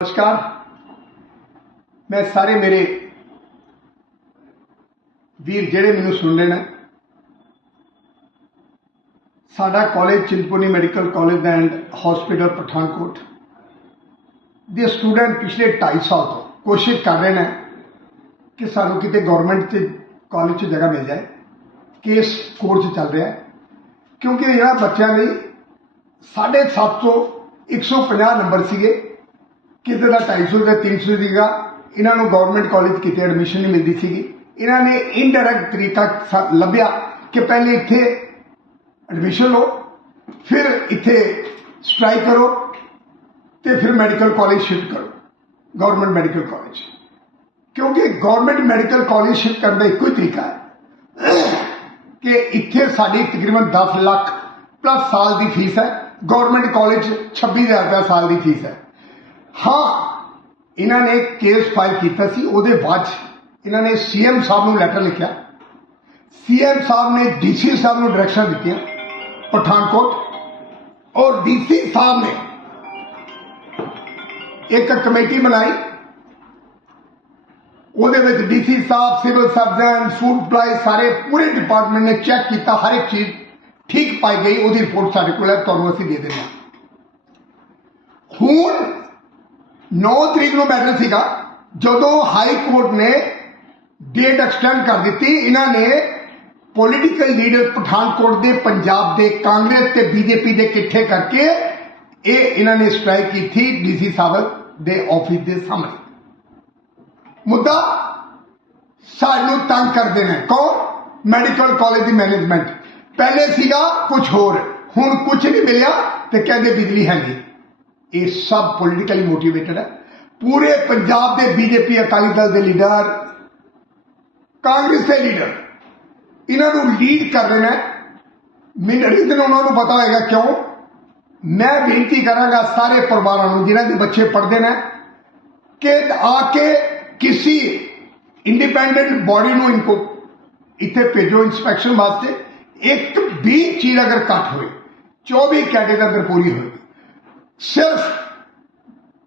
ਨਮਸਕਾਰ ਮੈਂ ਸਾਰੇ ਮੇਰੇ ਵੀਰ ਜਿਹੜੇ ਮੈਨੂੰ ਸੁਣ ਰਹੇ ਨੇ ਸਾਡਾ college Chintpurni medical college and hospital Pathankot ਦੇ ਸਟੂਡੈਂਟ ਪਿਛਲੇ 2.5 ਸਾਲ ਤੋਂ ਕੋਸ਼ਿਸ਼ ਕਰ ਰਹੇ ਨੇ ਕਿ ਸਾਨੂੰ ਕਿਤੇ ਗਵਰਨਮੈਂਟ ਤੇ ਕਾਲਜ 'ਚ ਜਗ੍ਹਾ ਮਿਲ ਜਾਏ ਕੇਸ ਕੋਰਟ 'ਚ ਚੱਲ ਰਿਹਾ ਹੈ ਕਿਉਂਕਿ ਇਹਨਾਂ ਬੱਚਿਆਂ ਲਈ 750 ਤੋਂ 150 ਨੰਬਰ ਸੀਗੇ ਕਿਤੇ ਦਾ 250 ਦਾ 300 ਸੀਗਾ ਇਹਨਾਂ ਨੂੰ ਗਵਰਨਮੈਂਟ ਕਾਲਜ ਕਿਤੇ ਐਡਮਿਸ਼ਨ ਨਹੀਂ ਮਿਲਦੀ ਸੀਗੀ ਇਹਨਾਂ ਨੇ ਇਨਡਾਇਰੈਕਟ ਤਰੀਕਾ ਸ- ਲੱਭਿਆ ਕਿ ਪਹਿਲੇ ਇੱਥੇ ਐਡਮਿਸ਼ਨ ਲਓ ਫਿਰ ਇੱਥੇ ਸਟ੍ਰਾਈਕ ਕਰੋ ਤੇ ਫਿਰ ਮੈਡੀਕਲ ਕਾਲਜ ਸ਼ਿਫਟ ਕਰੋ ਗਵਰਨਮੈਂਟ ਮੈਡੀਕਲ ਕਾਲਜ ਕਿਉਂਕਿ ਗਵਰਨਮੈਂਟ ਮੈਡੀਕਲ ਕਾਲਜ ਸ਼ਿਫਟ ਕਰਨ ਦਾ ਇੱਕੋ ਹੀ ਤਰੀਕਾ ਹੈ ਕਿ ਇੱਥੇ ਸਾਡੀ ਤਕਰੀਬਨ 10 ਲੱਖ ਪਲੱਸ ਸਾਲ ਦੀ ਫੀਸ ਹੈ ਗਵਰਨਮੈਂਟ ਕਾਲਜ 26000 ਰੁਪਏ ਸਾਲ ਦੀ ਫੀਸ ਹੈ ਹਾਂ ਇਹਨਾਂ ਨੇ ਕੇਸ ਫਾਈਲ ਕੀਤਾ ਸੀ ਉਹਦੇ ਬਾਅਦ 'ਚ ਇਹਨਾਂ ਨੇ ਸੀਐਮ ਸਾਹਿਬ ਨੂੰ ਲੈਟਰ ਲਿਖਿਆ ਸੀਐਮ ਸਾਹਿਬ ਨੇ ਡੀਸੀ ਸਾਹਿਬ ਨੂੰ ਡਾਇਰੈਕਸ਼ਨ ਦਿੱਤੀਆਂ ਪਠਾਨਕੋਟ ਔਰ ਡੀਸੀ ਸਾਹਿਬ ਨੇ ਇੱਕ ਕਮੇਟੀ ਬਣਾਈ ਉਹਦੇ ਵਿੱਚ ਡੀਸੀ ਸਾਹਿਬ ਸਿਵਲ ਸਰਜਨ ਫੂਡ ਸਪਲਾਈ ਸਾਰੇ ਪੂਰੇ ਡਿਪਾਰਟਮੈਂਟ ਨੇ ਚੈੱਕ ਕੀਤਾ ਹਰ ਇੱਕ ਚੀਜ਼ ਠੀਕ ਪਾਈ ਗਈ ਉਹਦੀ ਰਿਪੋਰਟ ਸਾਡੇ ਕੋਲ ਹੈ ਤੁਹਾਨੂੰ ਅਸੀਂ ਦੇ ਦਿੰਦੇ ਹਾਂ ਹੁਣ 9 ਤਰੀਕ ਨੂੰ ਮੈਟਰ ਸੀਗਾ, ਜਦੋਂ ਹਾਈ ਕੋਰਟ ਨੇ ਡੇਟ ਐਕਸਟੈਂਡ ਕਰ ਦਿੱਤੀ। ਇਹਨਾਂ ਨੇ ਪੋਲੀਟੀਕਲ ਲੀਡਰ ਪਠਾਨਕੋਟ ਦੇ, ਪੰਜਾਬ ਦੇ, ਕਾਂਗਰਸ ਤੇ ਬੀਜੇਪੀ ਦੇ ਇਕੱਠੇ ਕਰਕੇ ਇਹ ਇਹਨਾਂ ਨੇ ਸਟ੍ਰਾਈਕ ਕੀਤੀ ਡੀਸੀ ਸਾਹਿਬ ਦੇ ਆਫਿਸ ਦੇ ਸਾਹਮਣੇ। ਮੁੱਦਾ ਸਾਨੂੰ ਤੰਗ ਕਰਦੇ ਨੇ। ਕੌਣ? ਮੈਡੀਕਲ ਕਾਲਜ ਦੀ ਮੈਨੇਜਮੈਂਟ ਪਹਿਲੇ ਸੀਗਾ ਕੁਝ ਹੋਰ। ਹੁਣ ਕੁਝ ਨਹੀਂ ਮਿਲਿਆ ਤੇ ਕਹਿੰਦੇ ਬਿਜਲੀ ਹੈ ਨਹੀਂ ਇਹ ਸਭ ਪੋਲੀਟੀਕਲੀ ਮੋਟੀਵੇਟਡ ਹੈ। ਪੂਰੇ ਪੰਜਾਬ ਦੇ ਬੀਜੇਪੀ ਅਕਾਲੀ ਦਲ ਦੇ ਲੀਡਰ ਕਾਂਗਰਸ ਦੇ ਲੀਡਰ ਇਹਨਾਂ ਨੂੰ ਲੀਡ ਕਰ ਰਹੇ ਨੇ। ਮੈਨੂੰ ਦਿਨ ਉਹਨਾਂ ਨੂੰ ਪਤਾ ਹੋਏਗਾ ਕਿਉਂ। ਮੈਂ ਬੇਨਤੀ ਕਰਾਂਗਾ ਸਾਰੇ ਪਰਿਵਾਰਾਂ ਨੂੰ, ਜਿਨ੍ਹਾਂ ਦੇ ਬੱਚੇ ਪੜ੍ਹਦੇ ਨੇ, ਕਿ ਆ ਕੇ ਕਿਸੇ ਇੰਡੀਪੈਂਡੈਂਟ ਬਾਡੀ ਨੂੰ ਇਨਕੋ, ਇੱਥੇ ਭੇਜੋ ਇਨਸਪੈਕਸ਼ਨ ਵਾਸਤੇ। ਇੱਕ ਵੀ ਚੀਜ਼ ਅਗਰ ਘੱਟ ਹੋਏ 24 ਘੰਟੇ ਦੇ ਅੰਦਰ ਪੂਰੀ ਹੋਏਗੀ। ਸਿਰਫ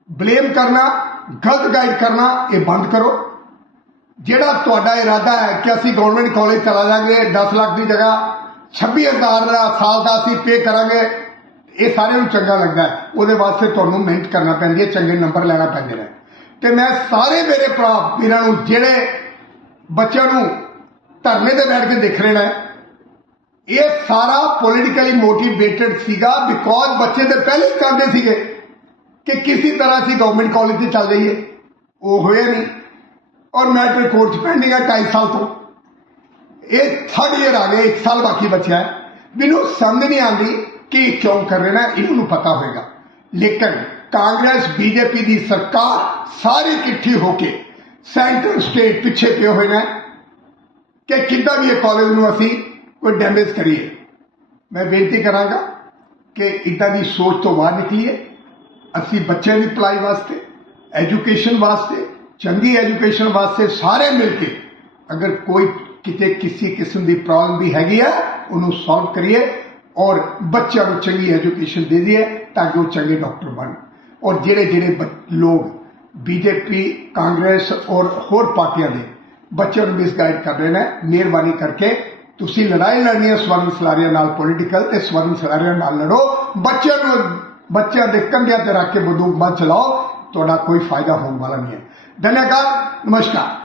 ਬਲੇਮ ਕਰਨਾ, ਗਲਤ ਗਾਈਡ ਕਰਨਾ, ਇਹ ਬੰਦ ਕਰੋ। ਜਿਹੜਾ ਤੁਹਾਡਾ ਇਰਾਦਾ ਹੈ ਕਿ ਅਸੀਂ ਗਵਰਨਮੈਂਟ ਕਾਲਜ ਚਲਾ ਜਾਾਂਗੇ 10 ਲੱਖ ਦੀ ਜਗ੍ਹਾ 26000 ਦਾ ਸਾਲ ਦਾ ਅਸੀਂ ਪੇ ਕਰਾਂਗੇ, ਇਹ ਸਾਰਿਆਂ ਨੂੰ ਚੰਗਾ ਲੱਗਦਾ ਉਹਦੇ ਵਾਸਤੇ ਤੁਹਾਨੂੰ ਮਿਹਨਤ ਕਰਨਾ ਪੈਂਦੀ ਹੈ, ਚੰਗੇ ਨੰਬਰ ਲੈਣਾ ਪੈਂਦੇ ਨੇ। ਤੇ ਮੈਂ ਸਾਰੇ ਮੇਰੇ ਭਰਾ, ਵੀਰਾਂ ਨੂੰ, ਜਿਹੜੇ ਬੱਚਿਆਂ ਨੂੰ ਧਰਨੇ ਤੇ ਬੈਠ ਕੇ ਦੇਖ ਰਹੇ ਨੇ ਇਹ ਸਾਰਾ ਪੋਲੀਟੀਕਲੀ ਮੋਟੀਵੇਟਡ ਸੀਗਾ ਬਿਕੋਜ਼ ਬੱਚੇ ਦੇ ਪਹਿਲੇ ਹੀ ਸੀਗੇ ਕਿ ਕਿਸੇ ਤਰ੍ਹਾਂ ਅਸੀਂ ਗਵਰਨਮੈਂਟ ਕਾਲਜ ਤੇ ਚੱਲ ਜਾਈਏ। ਉਹ ਹੋਇਆ ਨਹੀਂ। ਔਰ ਮੈਟਰ ਕੋਰਟ ਪੈਂਡਿੰਗ ਹੈ 2.5 ਸਾਲ ਤੋਂ। ਇਹ ਥਰਡ ਈਅਰ ਆ ਗਏ 1 ਸਾਲ ਬਾਕੀ ਬਚਿਆ ਹੈ। ਮੈਨੂੰ ਸਮਝ ਨਹੀਂ ਆਉਂਦੀ ਕਿ ਇਹ ਕਿਉਂ ਕਰ ਰਹੇ ਨੇ, ਇਹਨਾਂ ਨੂੰ ਪਤਾ ਹੋਏਗਾ। ਲੇਕਿਨ ਕਾਂਗਰਸ, ਬੀਜੇਪੀ ਦੀ ਸਰਕਾਰ ਸਾਰੀ ਇਕੱਠੀ ਹੋ ਕੇ ਸੈਂਟਰ ਸਟੇਟ ਪਿੱਛੇ ਪਏ ਹੋਏ ਨੇ ਕਿ ਕਿੱਦਾਂ ਵੀ ਇਹ ਕਾਲਜ ਨੂੰ ਅਸੀਂ ਕੋਈ ਡੈਮੇਜ ਕਰੀਏ ਮੈਂ ਬੇਨਤੀ ਕਰਾਂਗਾ ਕਿ ਇਦਾਂ ਦੀ ਸੋਚ ਤੋਂ ਬਾਹਰ ਨਿਕਲੀਏ। ਅਸੀਂ ਬੱਚਿਆਂ ਦੀ ਭਲਾਈ ਵਾਸਤੇ ਐਜੂਕੇਸ਼ਨ ਵਾਸਤੇ, ਚੰਗੀ ਐਜੂਕੇਸ਼ਨ ਵਾਸਤੇ ਸਾਰੇ ਮਿਲ ਕੇ ਅਗਰ ਕੋਈ ਕਿਤੇ ਕਿਸੇ ਕਿਸਮ ਦੀ ਪ੍ਰੋਬਲਮ ਵੀ ਹੈਗੀ ਆ, ਉਹਨੂੰ ਸੋਲਵ ਕਰੀਏ ਔਰ ਬੱਚਿਆਂ ਨੂੰ ਚੰਗੀ ਐਜੂਕੇਸ਼ਨ ਦੇ ਦਈਏ ਤਾਂ ਕਿ ਉਹ ਚੰਗੇ ਡਾਕਟਰ ਬਣਨ ਔਰ ਜਿਹੜੇ ਜਿਹੜੇ ਬ- ਲੋਕ ਬੀਜੇਪੀ ਕਾਂਗਰਸ ਔਰ ਹੋਰ ਪਾਰਟੀਆਂ ਦੇ ਬੱਚਿਆਂ ਨੂੰ ਮਿਸਗਾਈਡ ਕਰ ਰਹੇ ਨੇ, ਮਿਹਰਬਾਨੀ ਕਰਕੇ ਤੁਸੀਂ ਲੜਾਈ ਲੜਨੀ ਹੈ ਸਵਰਨ ਸਲਾਰੀਆਂ ਨਾਲ ਪੋਲੀਟੀਕਲ ਤੇ ਸਵਰਨ ਸਲਾਰੀਆਂ ਨਾਲ ਲੜੋ ਬੱਚਿਆਂ ਨੂੰ ਬੱਚਿਆਂ ਦੇ ਕੰਧਿਆਂ ਤੇ ਰੱਖ ਕੇ ਬੰਦੂਕ ਮਤ ਚਲਾਓ ਤੁਹਾਡਾ ਕੋਈ ਫਾਇਦਾ ਹੋਣ ਵਾਲਾ ਨਹੀਂ ਹੈ ਧੰਨਵਾਦ ਨਮਸਕਾਰ